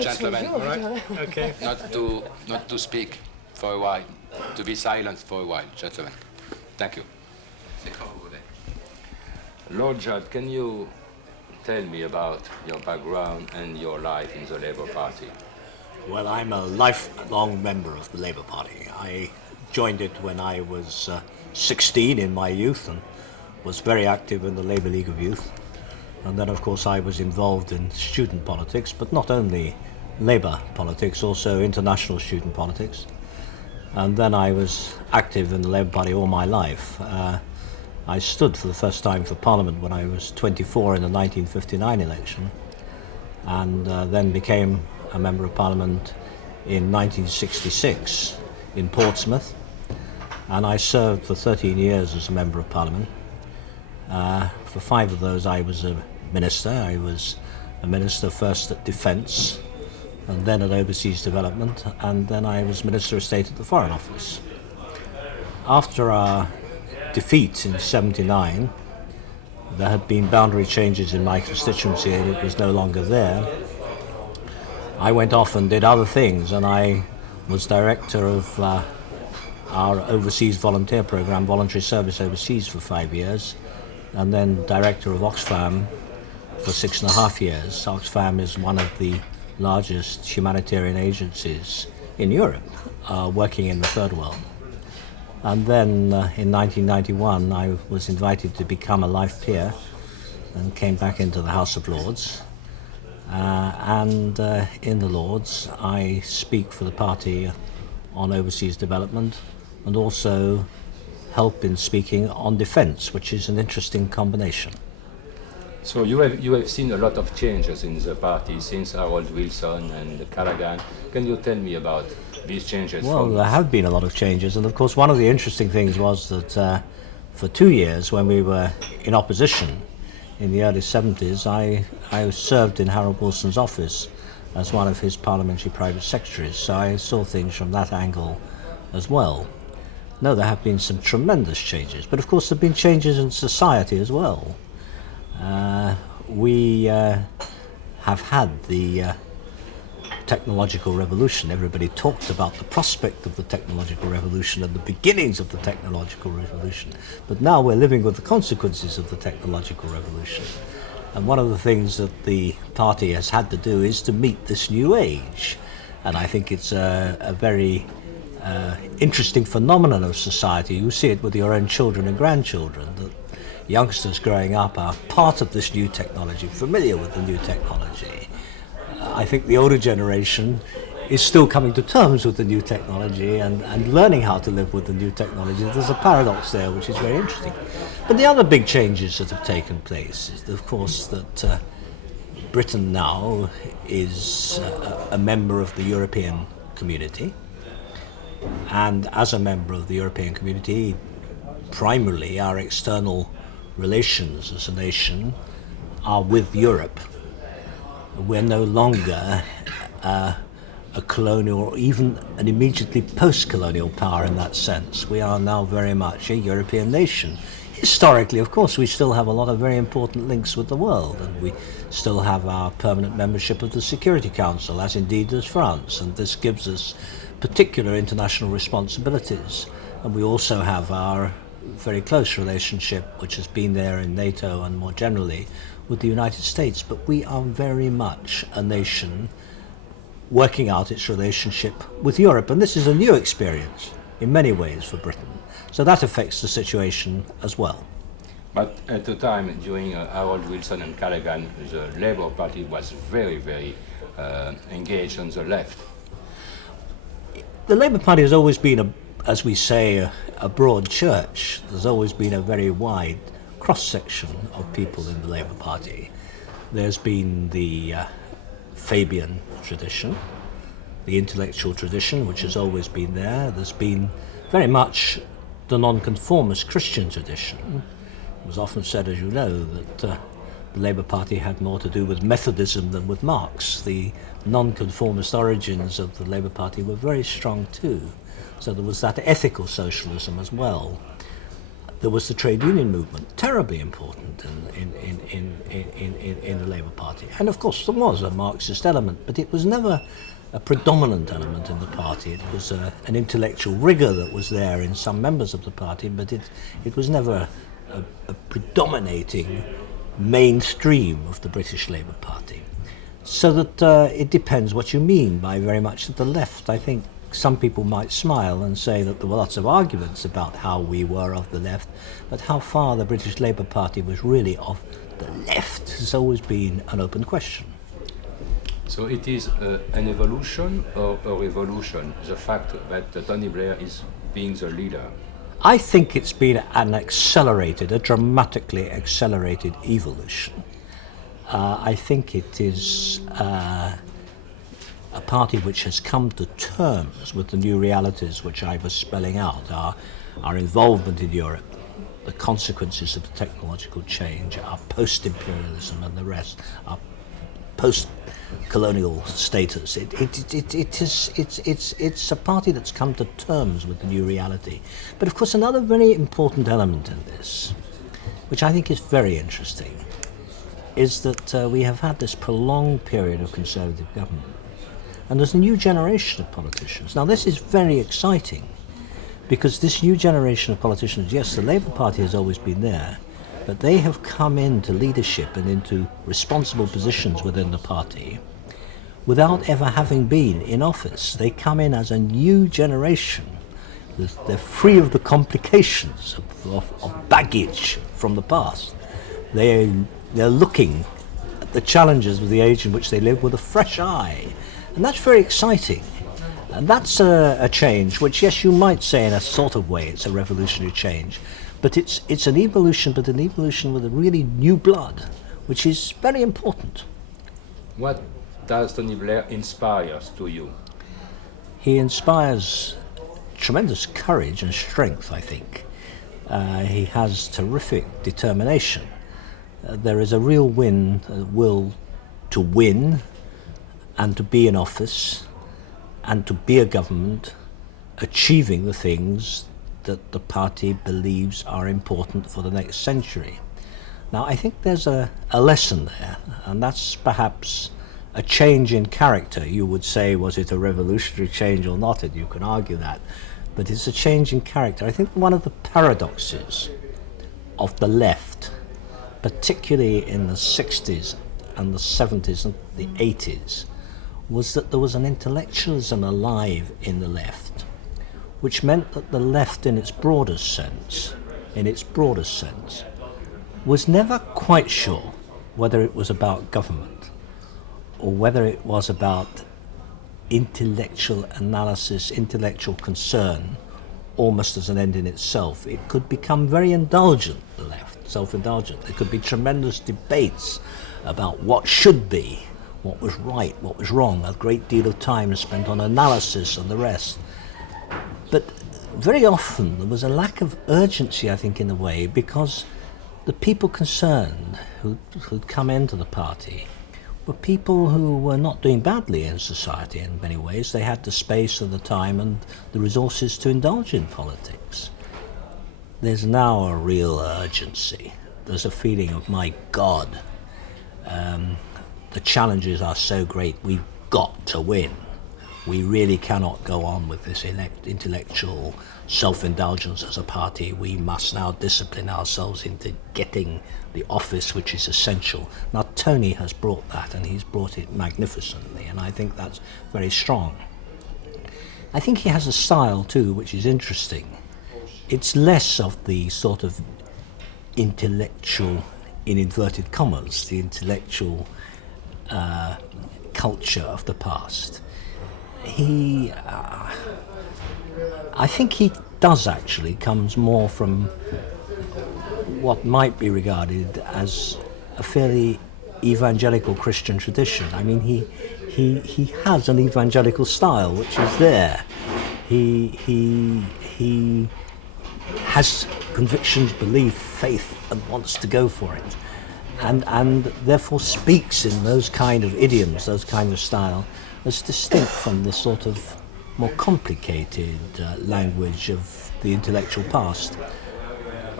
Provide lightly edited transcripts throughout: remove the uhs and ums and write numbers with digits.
Gentlemen, all right? Okay. Not to speak for a while, to be silent for a while, gentlemen. Thank you. Lord Judd, can you tell me about your background and your life in the Labour Party? Well, I'm a lifelong member of the Labour Party. I joined it when I was 16 in my youth and was very active in the Labour League of Youth. And then, of course, I was involved in student politics, but not only Labour politics, also international student politics. And then I was active in the Labour Party all my life. I stood for the first time for Parliament when I was 24 in the 1959 election, and then became a Member of Parliament in 1966 in Portsmouth. And I served for 13 years as a Member of Parliament. For 5 of those I was a minister. I was a minister first at Defence and then at Overseas Development, and then I was Minister of State at the Foreign Office. After our defeat in '79, there had been boundary changes in my constituency and it was no longer there. I went off and did other things, and I was director of our overseas volunteer program, voluntary service overseas, for 5 years, and then director of Oxfam for 6.5 years. Oxfam is one of the largest humanitarian agencies in Europe, working in the Third World. And then in 1991 I was invited to become a life peer and came back into the House of Lords. In the Lords I speak for the party on overseas development and also help in speaking on defence, which is an interesting combination. So you have seen a lot of changes in the party since Harold Wilson and Callaghan. Can you tell me about these changes? Well, there have been a lot of changes, and of course one of the interesting things was that for 2 years when we were in opposition in the early 70s, I served in Harold Wilson's office as one of his parliamentary private secretaries, so I saw things from that angle as well. No, there have been some tremendous changes, but of course there have been changes in society as well. We have had the technological revolution. Everybody talked about the prospect of the technological revolution and the beginnings of the technological revolution. But now we're living with the consequences of the technological revolution. And one of the things that the party has had to do is to meet this new age. And I think it's a very interesting phenomenon of society. You see it with your own children and grandchildren, that youngsters growing up are part of this new technology, familiar with the new technology. I think the older generation is still coming to terms with the new technology and learning how to live with the new technology. There's a paradox there which is very interesting. But the other big changes that have taken place is, of course, that Britain now is a member of the European community. And as a member of the European community, primarily our external relations as a nation are with Europe. We're no longer a colonial or even an immediately post-colonial power in that sense. We are now very much a European nation. Historically, of course, we still have a lot of very important links with the world, and we still have our permanent membership of the Security Council, as indeed does France, and this gives us particular international responsibilities. And we also have our very close relationship, which has been there in NATO and more generally with the United States. But we are very much a nation working out its relationship with Europe, and this is a new experience in many ways for Britain. So that affects the situation as well. But at the time, during Harold Wilson and Callaghan, the Labour Party was very, very engaged on the left. The Labour Party has always been, as we say, a broad church. There's always been a very wide cross-section of people in the Labour Party. There's been the Fabian tradition, the intellectual tradition, which has always been there. There's been very much the nonconformist Christian tradition. It was often said, as you know, that the Labour Party had more to do with Methodism than with Marx. The nonconformist origins of the Labour Party were very strong too. So there was that ethical socialism as well. There was the trade union movement, terribly important in the Labour Party. And of course there was a Marxist element, but it was never a predominant element in the party. It was an intellectual rigour that was there in some members of the party, but it was never a predominating mainstream of the British Labour Party. So that it depends what you mean by very much to the left. I think some people might smile and say that there were lots of arguments about how we were of the left, but how far the British Labour Party was really of the left has always been an open question. So it is an evolution or a revolution, the fact that Tony Blair is being the leader? I think it's been a dramatically accelerated evolution. I think it is a party which has come to terms with the new realities which I was spelling out, our involvement in Europe, the consequences of the technological change, our post-imperialism and the rest, our post-colonial status. It's a party that's come to terms with the new reality. But of course another very important element in this, which I think is very interesting, is that we have had this prolonged period of Conservative government. And there's a new generation of politicians. Now this is very exciting, because this new generation of politicians, yes, the Labour Party has always been there, but they have come into leadership and into responsible positions within the party without ever having been in office. They come in as a new generation. They're free of the complications of baggage from the past. They're looking at the challenges of the age in which they live with a fresh eye. And that's very exciting. And that's a change which, yes, you might say in a sort of way it's a revolutionary change, but it's an evolution, but an evolution with a really new blood, which is very important. What does Tony Blair inspire to you? He inspires tremendous courage and strength, I think. He has terrific determination. There is a real will to win, and to be in office, and to be a government, achieving the things that the party believes are important for the next century. Now, I think there's a lesson there, and that's perhaps a change in character. You would say, was it a revolutionary change or not? And you can argue that, but it's a change in character. I think one of the paradoxes of the left, particularly in the 60s and the 70s and the 80s, was that there was an intellectualism alive in the left, which meant that the left in its broadest sense, was never quite sure whether it was about government or whether it was about intellectual analysis, intellectual concern, almost as an end in itself. It could become very indulgent, the left, self-indulgent. There could be tremendous debates about what should be, what was right, what was wrong, a great deal of time spent on analysis and the rest. But very often there was a lack of urgency, I think, in a way, because the people concerned who'd come into the party were people who were not doing badly in society in many ways. They had the space and the time and the resources to indulge in politics. There's now a real urgency. There's a feeling of, my God, the challenges are so great, we've got to win. We really cannot go on with this intellectual self-indulgence as a party. We must now discipline ourselves into getting the office which is essential. Now Tony has brought that, and he's brought it magnificently, and I think that's very strong. I think he has a style too which is interesting. It's less of the sort of intellectual, in inverted commas, the intellectual culture of the past. I think he does actually comes more from what might be regarded as a fairly evangelical Christian tradition. I mean, he has an evangelical style which is there. He has convictions, belief, faith, and wants to go for it. And therefore speaks in those kind of idioms, those kind of style, as distinct from the sort of more complicated language of the intellectual past.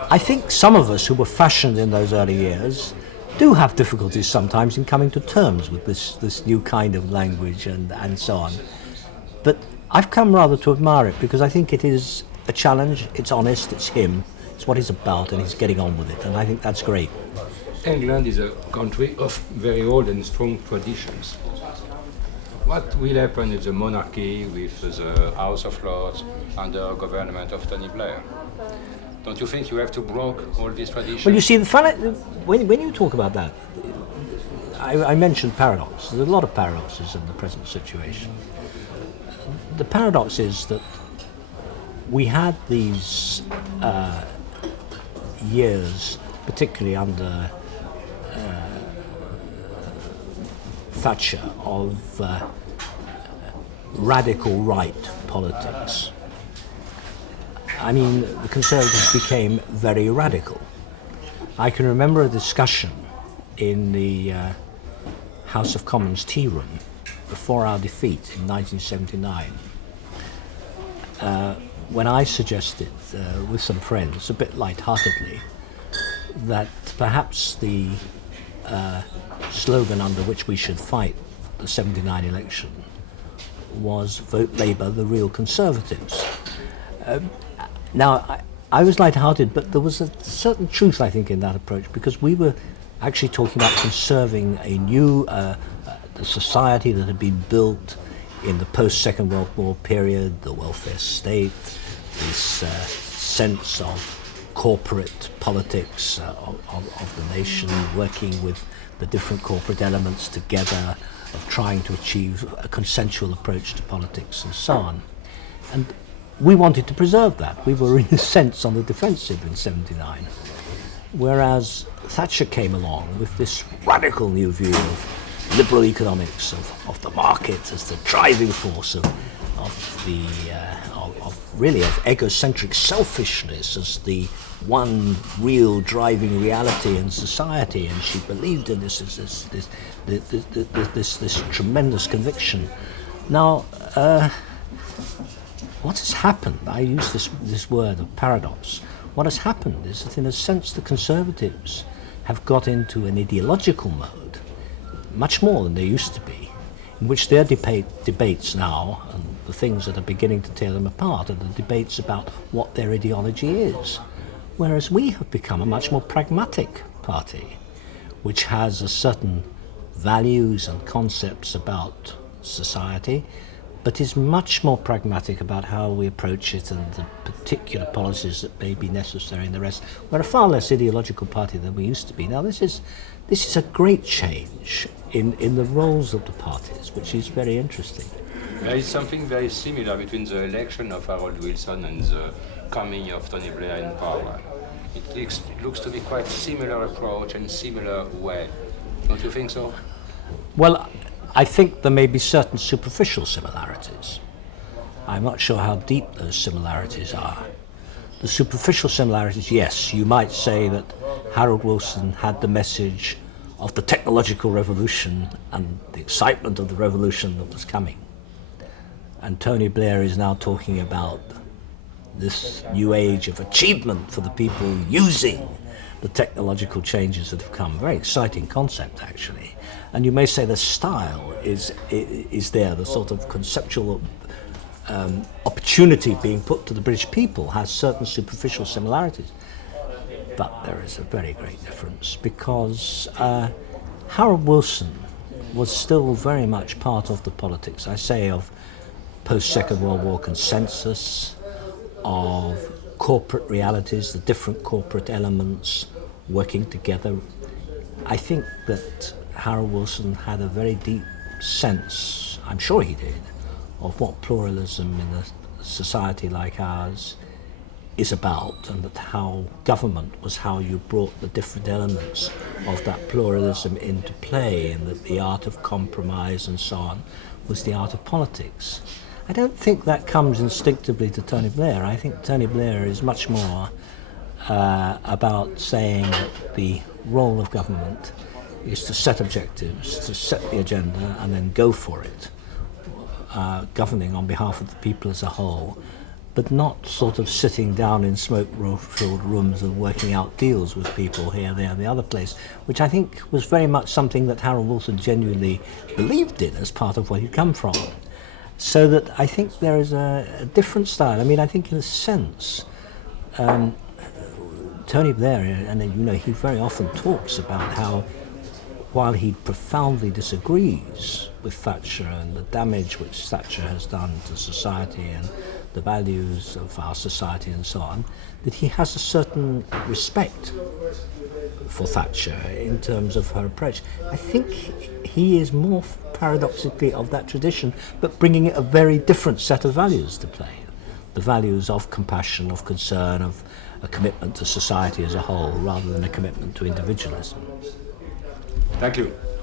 I think some of us who were fashioned in those early years do have difficulties sometimes in coming to terms with this new kind of language and so on. But I've come rather to admire it because I think it is a challenge, it's honest, it's him, it's what he's about, and he's getting on with it, and I think that's great. England is a country of very old and strong traditions. What will happen if the monarchy with the House of Lords under government of Tony Blair? Don't you think you have to break all these traditions? Well, you see, when you talk about that, I mentioned paradox. There's a lot of paradoxes in the present situation. The paradox is that we had these years, particularly under Thatcher, of radical right politics. I mean, the Conservatives became very radical. I can remember a discussion in the House of Commons tea room before our defeat in 1979, when I suggested with some friends, a bit lightheartedly, that perhaps the slogan under which we should fight the 79 election was "Vote Labour, the real Conservatives." Now, I was light-hearted, but there was a certain truth, I think, in that approach, because we were actually talking about conserving a new the society that had been built in the post-Second World War period, the welfare state, this sense of corporate politics of the nation, working with the different corporate elements together, of trying to achieve a consensual approach to politics and so on. And we wanted to preserve that. We were, in a sense, on the defensive in 79. Whereas Thatcher came along with this radical new view of liberal economics, of the market as the driving force of egocentric selfishness as the one real driving reality in society, and she believed in this tremendous conviction. Now, what has happened? I use this word of paradox. What has happened is that, in a sense, the Conservatives have got into an ideological mode, much more than they used to be, in which their debates now, and the things that are beginning to tear them apart, are the debates about what their ideology is. Whereas we have become a much more pragmatic party, which has a certain values and concepts about society, but is much more pragmatic about how we approach it and the particular policies that may be necessary and the rest. We're a far less ideological party than we used to be. Now, this is a great change in the roles of the parties, which is very interesting. There is something very similar between the election of Harold Wilson and the coming of Tony Blair in power. It looks to be quite similar approach and similar way. Don't you think so? Well, I think there may be certain superficial similarities. I'm not sure how deep those similarities are. The superficial similarities, yes, you might say that Harold Wilson had the message of the technological revolution and the excitement of the revolution that was coming. And Tony Blair is now talking about this new age of achievement for the people using the technological changes that have come. Very exciting concept, actually. And you may say the style is there, the sort of conceptual opportunity being put to the British people has certain superficial similarities. But there is a very great difference, because Harold Wilson was still very much part of the politics, I say, of post-Second World War consensus, of corporate realities, the different corporate elements working together. I think that Harold Wilson had a very deep sense, I'm sure he did, of what pluralism in a society like ours is about, and that how government was how you brought the different elements of that pluralism into play, and that the art of compromise and so on was the art of politics. I don't think that comes instinctively to Tony Blair. I think Tony Blair is much more about saying that the role of government is to set objectives, to set the agenda, and then go for it, governing on behalf of the people as a whole, but not sort of sitting down in smoke-filled rooms and working out deals with people here, there, and the other place, which I think was very much something that Harold Wilson genuinely believed in as part of what he'd come from. So that I think there is a different style. I mean, I think in a sense, Tony Blair, and you know, he very often talks about how, while he profoundly disagrees with Thatcher and the damage which Thatcher has done to society and the values of our society and so on, that he has a certain respect for Thatcher in terms of her approach. I think he is more paradoxically of that tradition, but bringing a very different set of values to play. The values of compassion, of concern, of a commitment to society as a whole, rather than a commitment to individualism. Thank you.